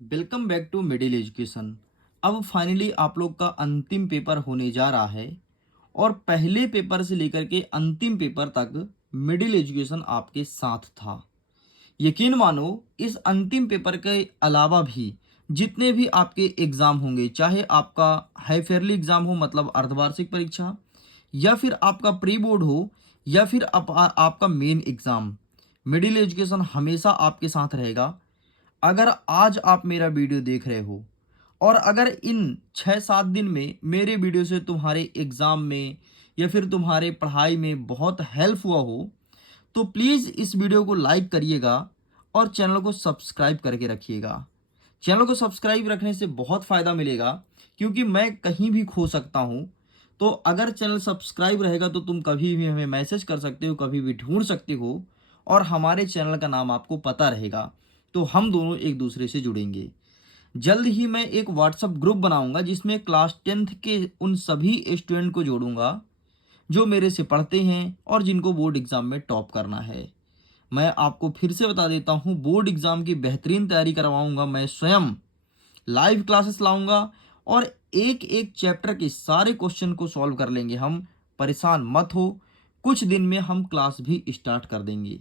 Welcome back to Middle Education. अब finally आप लोग का अंतिम पेपर होने जा रहा है और पहले पेपर से लेकर के अंतिम पेपर तक मिडिल एजुकेशन आपके साथ था। यकीन मानो, इस अंतिम पेपर के अलावा भी जितने भी आपके एग्ज़ाम होंगे, चाहे आपका हाई फेयरली एग्ज़ाम हो मतलब अर्धवार्षिक परीक्षा, या फिर आपका प्री बोर्ड हो, या फिर आपका मेन एग्ज़ाम, मिडिल एजुकेशन हमेशा आपके साथ रहेगा। अगर आज आप मेरा वीडियो देख रहे हो और अगर इन 6-7 दिन में मेरे वीडियो से तुम्हारे एग्ज़ाम में या फिर तुम्हारे पढ़ाई में बहुत हेल्प हुआ हो, तो प्लीज़ इस वीडियो को लाइक करिएगा और चैनल को सब्सक्राइब करके रखिएगा। चैनल को सब्सक्राइब रखने से बहुत फ़ायदा मिलेगा, क्योंकि मैं कहीं भी खो सकता हूँ। तो अगर चैनल सब्सक्राइब रहेगा तो तुम कभी भी हमें मैसेज कर सकते हो, कभी भी ढूंढ सकते हो और हमारे चैनल का नाम आपको पता रहेगा। तो हम दोनों एक दूसरे से जुड़ेंगे। जल्द ही मैं एक व्हाट्सएप ग्रुप बनाऊंगा जिसमें क्लास 10th के उन सभी स्टूडेंट को जोड़ूंगा जो मेरे से पढ़ते हैं और जिनको बोर्ड एग्ज़ाम में टॉप करना है। मैं आपको फिर से बता देता हूँ, बोर्ड एग्ज़ाम की बेहतरीन तैयारी करवाऊंगा। मैं स्वयं लाइव क्लासेस लाऊंगा और एक एक चैप्टर के सारे क्वेश्चन को सॉल्व कर लेंगे हम। परेशान मत हो, कुछ दिन में हम क्लास भी स्टार्ट कर देंगे।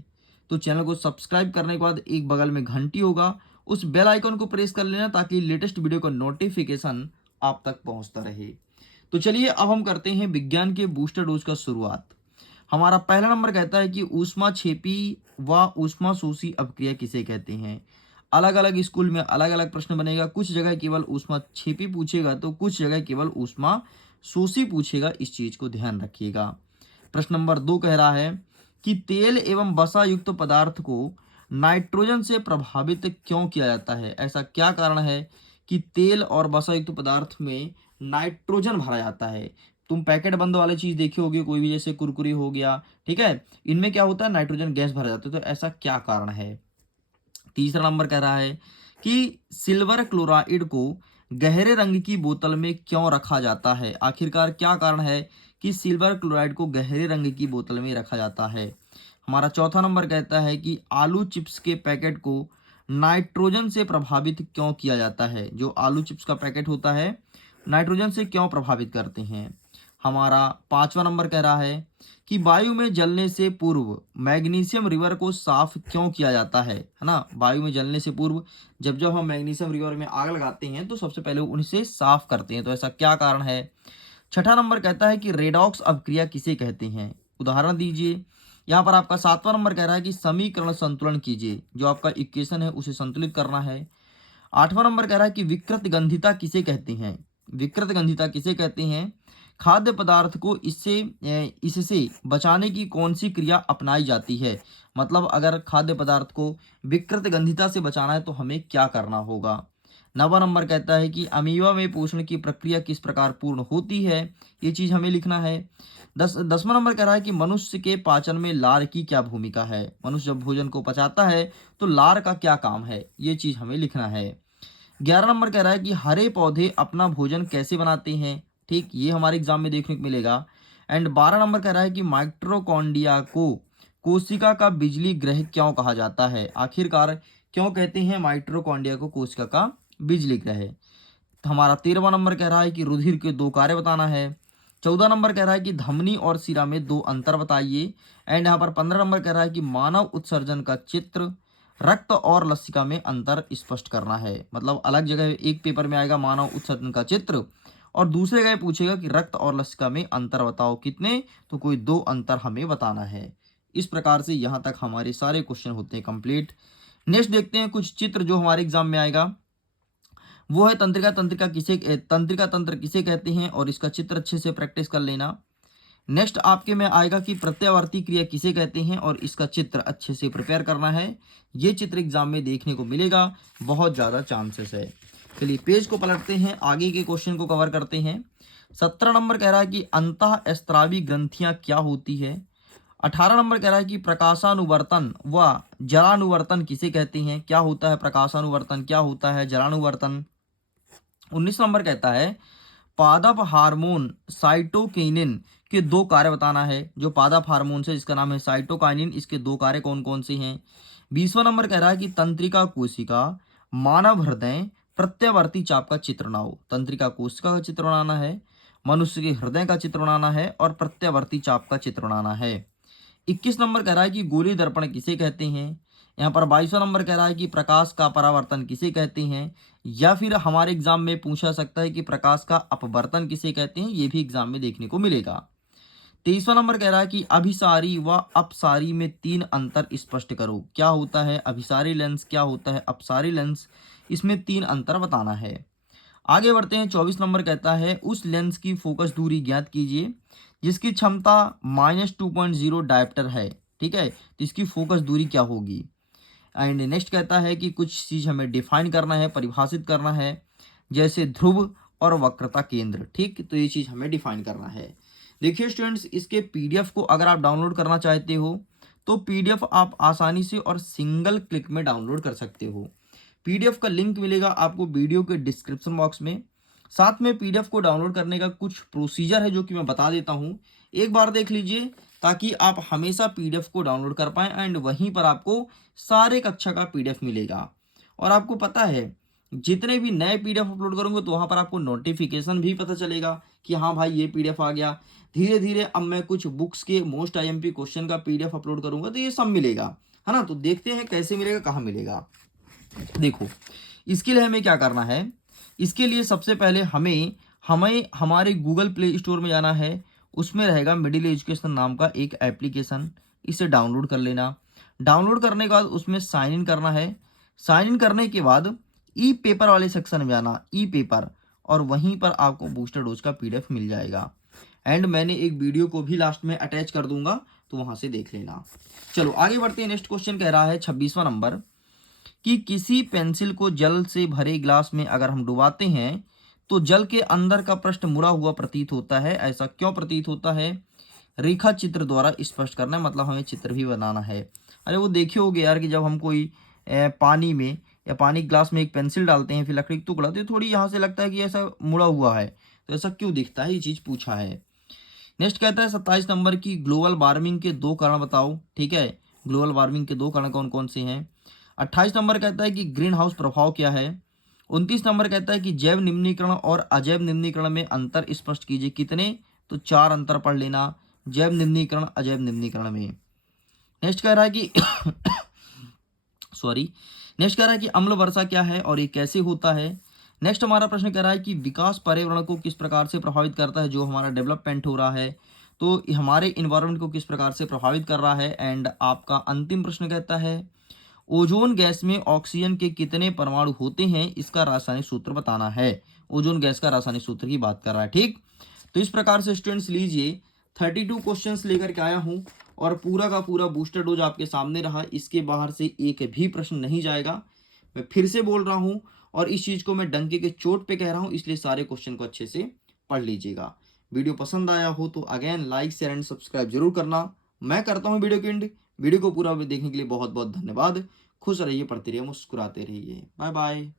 तो चैनल को सब्सक्राइब करने के बाद एक बगल में घंटी होगा, उस बेल आइकन को प्रेस कर लेना ताकि लेटेस्ट वीडियो का नोटिफिकेशन आप तक पहुंचता रहे। तो चलिए अब हम करते हैं विज्ञान के बूस्टर डोज का शुरुआत। हमारा पहला नंबर कहता है कि ऊष्मा छेपी व ऊष्मा शोषी अपक्रिया किसे कहते हैं। अलग अलग स्कूल में अलग अलग प्रश्न बनेगा, कुछ जगह केवल ऊष्मा छेपी पूछेगा तो कुछ जगह केवल ऊष्मा शोषी पूछेगा। इस चीज को ध्यान रखिएगा। प्रश्न नंबर 2 कह रहा है कि तेल एवं वसा युक्त पदार्थ को नाइट्रोजन से प्रभावित क्यों किया जाता है। ऐसा क्या कारण है कि तेल और वसा युक्त पदार्थ में नाइट्रोजन भरा जाता है। तुम पैकेट बंद वाले चीज देखे होगे, कोई भी जैसे कुरकुरी हो गया, ठीक है, इनमें क्या होता है, नाइट्रोजन गैस भरा जाता है। तो ऐसा क्या कारण है। तीसरा नंबर कह रहा है कि सिल्वर क्लोराइड को गहरे रंग की बोतल में क्यों रखा जाता है। आखिरकार क्या कारण है कि सिल्वर क्लोराइड को गहरे रंग की बोतल में रखा जाता है। हमारा चौथा नंबर कहता है कि आलू चिप्स के पैकेट को नाइट्रोजन से प्रभावित क्यों किया जाता है। जो आलू चिप्स का पैकेट होता है, नाइट्रोजन से क्यों प्रभावित करते हैं। हमारा पांचवा नंबर कह रहा है कि वायु में जलने से पूर्व मैग्नीशियम रिवर को साफ क्यों किया जाता है ना। वायु में जलने से पूर्व जब जब हम मैग्नीशियम रिवर में आग लगाते हैं तो सबसे पहले उनसे साफ करते हैं। तो ऐसा क्या कारण है। छठा नंबर कहता है कि रेडॉक्स अपक्रिया किसे कहते हैं, उदाहरण दीजिए। यहाँ पर आपका सातवां नंबर कह रहा है कि समीकरण संतुलन कीजिए। जो आपका इक्वेशन है उसे संतुलित करना है। आठवां नंबर कह रहा है कि विकृत गंधिता किसे कहते हैं। विकृत गंधिता किसे कहते हैं। खाद्य पदार्थ को इससे बचाने की कौन सी क्रिया अपनाई जाती है। मतलब अगर खाद्य पदार्थ को विकृत गंधिता से बचाना है तो हमें क्या करना होगा। नवा नंबर कहता है कि अमीबा में पोषण की प्रक्रिया किस प्रकार पूर्ण होती है। ये चीज हमें लिखना है। दसवां नंबर कह रहा है कि मनुष्य के पाचन में लार की क्या भूमिका है। मनुष्य जब भोजन को पचाता है तो लार का क्या काम है, ये चीज हमें लिखना है। 11 नंबर कह रहा है कि हरे पौधे अपना भोजन कैसे बनाते हैं। ठीक, ये हमारे एग्जाम में देखने को मिलेगा। एंड 12 नंबर कह रहा है कि माइटोकॉन्ड्रिया को कोशिका का बिजली ग्रह क्यों कहा जाता है। आखिरकार क्यों कहते हैं माइटोकॉन्ड्रिया को कोशिका का बिजली ग्रह। तो हमारा 13वां नंबर कह रहा है कि रुधिर के दो कार्य बताना है। 14 नंबर कह रहा है कि धमनी और शिरा में दो अंतर बताइए। एंड यहाँ पर 15 नंबर कह रहा है कि मानव उत्सर्जन का चित्र, रक्त और लसिका में अंतर स्पष्ट करना है। मतलब अलग जगह एक पेपर में आएगा मानव उत्सर्जन का चित्र और दूसरे जगह पूछेगा कि रक्त और लसिका में अंतर बताओ कितने, तो कोई दो अंतर हमें बताना है। इस प्रकार से यहाँ तक हमारे सारे क्वेश्चन होते हैं कंप्लीट। नेक्स्ट देखते हैं कुछ चित्र जो हमारे एग्जाम में आएगा। वो है तंत्रिका तंत्र किसे कहते हैं और इसका चित्र अच्छे से प्रैक्टिस कर लेना। नेक्स्ट आपके में आएगा कि प्रत्यावर्ती क्रिया किसे कहते हैं और इसका चित्र अच्छे से प्रिपेयर करना है। ये चित्र एग्जाम में देखने को मिलेगा, बहुत ज़्यादा चांसेस है। चलिए पेज को पलटते हैं, आगे के क्वेश्चन को कवर करते हैं। 17 नंबर कह रहा है कि अंतःस्त्रावी ग्रंथियां क्या होती है। 18 नंबर कह रहा है कि प्रकाशानुवर्तन व जलानुवर्तन किसे कहते हैं। क्या होता है प्रकाशानुवर्तन, क्या होता है जलानुवर्तन। 19 नंबर कहता है पादप हार्मोन साइटोकिनिन के दो कार्य बताना है। जो पादप हार्मोन है जिसका नाम है साइटोकाइनिन, इसके दो कार्य कौन कौन से हैं। 20वां नंबर कह रहा है कि तंत्रिका कोशिका मानव हृदय प्रत्यावर्ती चाप का चित्र बनाओ। तंत्रिका कोशिका का चित्र बनाना है, मनुष्य के हृदय का चित्र बनाना है और प्रत्यावर्ती चाप का चित्र बनाना है। 21 नंबर कह रहा है कि गोलीय दर्पण किसे कहते हैं। यहाँ पर 22वां नंबर कह रहा है कि प्रकाश का परावर्तन किसे कहते हैं, या फिर हमारे एग्जाम में पूछा सकता है कि प्रकाश का अपवर्तन किसे कहते हैं, ये भी एग्जाम में देखने को मिलेगा। 23वां नंबर कह रहा है कि अभिसारी व अपसारी में 3 अंतर स्पष्ट करो। क्या होता है अभिसारी लेंस, क्या होता है अपसारी लेंस, इसमें 3 अंतर बताना है। आगे बढ़ते हैं। 24 नंबर कहता है उस लेंस की फोकस दूरी ज्ञात कीजिए जिसकी क्षमता -2.0 डायप्टर है। ठीक है, तो इसकी फोकस दूरी क्या होगी। एंड नेक्स्ट कहता है कि कुछ चीज हमें डिफाइन करना है, परिभाषित करना है, जैसे ध्रुव और वक्रता केंद्र। ठीक, तो ये चीज हमें डिफाइन करना है। देखिए स्टूडेंट्स, इसके पीडीएफ को अगर आप डाउनलोड करना चाहते हो तो पीडीएफ आप आसानी से और सिंगल क्लिक में डाउनलोड कर सकते हो। पीडीएफ का लिंक मिलेगा आपको वीडियो के डिस्क्रिप्शन बॉक्स में। साथ में पीडीएफ को डाउनलोड करने का कुछ प्रोसीजर है जो कि मैं बता देता हूँ, एक बार देख लीजिए ताकि आप हमेशा पीडीएफ को डाउनलोड कर पाएं। एंड वहीं पर आपको सारे कक्षा का पीडीएफ मिलेगा। और आपको पता है जितने भी नए पीडीएफ अपलोड करूंगे तो वहां पर आपको नोटिफिकेशन भी पता चलेगा कि हाँ भाई ये पीडीएफ आ गया। धीरे धीरे अब मैं कुछ बुक्स के मोस्ट आईएमपी क्वेश्चन का पीडीएफ अपलोड करूंगा तो ये सब मिलेगा, है ना। तो देखते हैं कैसे मिलेगा, कहाँ मिलेगा। देखो, इसके लिए हमें क्या करना है। इसके लिए सबसे पहले हमें हमें हमारे गूगल प्ले स्टोर में जाना है। उसमें रहेगा मिडिल एजुकेशन नाम का एक एप्लीकेशन, इसे डाउनलोड कर लेना। डाउनलोड करने के बाद उसमें साइन इन करना है। साइन इन करने के बाद ई पेपर वाले सेक्शन में जाना, ई पेपर, और वहीं पर आपको बूस्टर डोज का पीडीएफ मिल जाएगा। एंड मैंने एक वीडियो को भी लास्ट में अटैच कर दूंगा, तो वहां से देख लेना। चलो आगे बढ़ते हैं। नेक्स्ट क्वेश्चन कह रहा है 26वां नंबर कि किसी पेंसिल को जल से भरे ग्लास में अगर हम डुबाते हैं तो जल के अंदर का पृष्ठ मुड़ा हुआ प्रतीत होता है, ऐसा क्यों प्रतीत होता है। रेखा चित्र द्वारा स्पष्ट करना है, मतलब हमें चित्र भी बनाना है। अरे वो देखे होगे यार कि जब हम कोई पानी में या पानी ग्लास में एक पेंसिल डालते हैं, फिर लकड़ी का टुकड़ा, तो थोड़ी यहाँ से लगता है कि ऐसा मुड़ा हुआ है, तो ऐसा क्यों दिखता है, ये चीज पूछा है। नेक्स्ट कहता है 27 नंबर की ग्लोबल वार्मिंग के 2 कारण बताओ। ठीक है, ग्लोबल वार्मिंग के 2 कारण कौन कौन से हैं। 28 नंबर कहता है कि ग्रीन हाउस प्रभाव क्या है। 29 नंबर कहता है कि जैव निम्नीकरण और अजैव निम्नीकरण में अंतर स्पष्ट कीजिए। कितने, तो 4 अंतर पढ़ लेना जैव निम्नीकरण अजैव निम्नीकरण में। नेक्स्ट कह रहा है कि सॉरी, नेक्स्ट कह रहा है कि अम्ल वर्षा क्या है और ये कैसे होता है। नेक्स्ट हमारा प्रश्न कह रहा है कि विकास पर्यावरण को किस प्रकार से प्रभावित करता है, जो हमारा डेवलपमेंट हो रहा है तो हमारे इन्वायरमेंट को किस प्रकार से प्रभावित कर रहा है। एंड आपका अंतिम प्रश्न कहता है ओजोन गैस में ऑक्सीजन के कितने परमाणु होते हैं, इसका रासायनिक सूत्र बताना है। ओजोन गैस का रासायनिक सूत्र की बात कर रहा है। ठीक, तो इस प्रकार से स्टूडेंट्स लीजिए 32 क्वेश्चंस लेकर के आया हूं और पूरा का पूरा बूस्टर डोज आपके सामने रहा। इसके बाहर से एक भी प्रश्न नहीं जाएगा, मैं फिर से बोल रहा हूं, और इस चीज को मैं डंके के चोट पे कह रहा हूं, इसलिए सारे क्वेश्चन को अच्छे से पढ़ लीजिएगा। वीडियो पसंद आया हो तो again like share and subscribe जरूर करना। मैं करता हूं वीडियो की एंड। वीडियो को पूरा देखने के लिए बहुत बहुत धन्यवाद। खुश रहिए, पढ़ते रहिए, मुस्कुराते रहिए। Bye bye.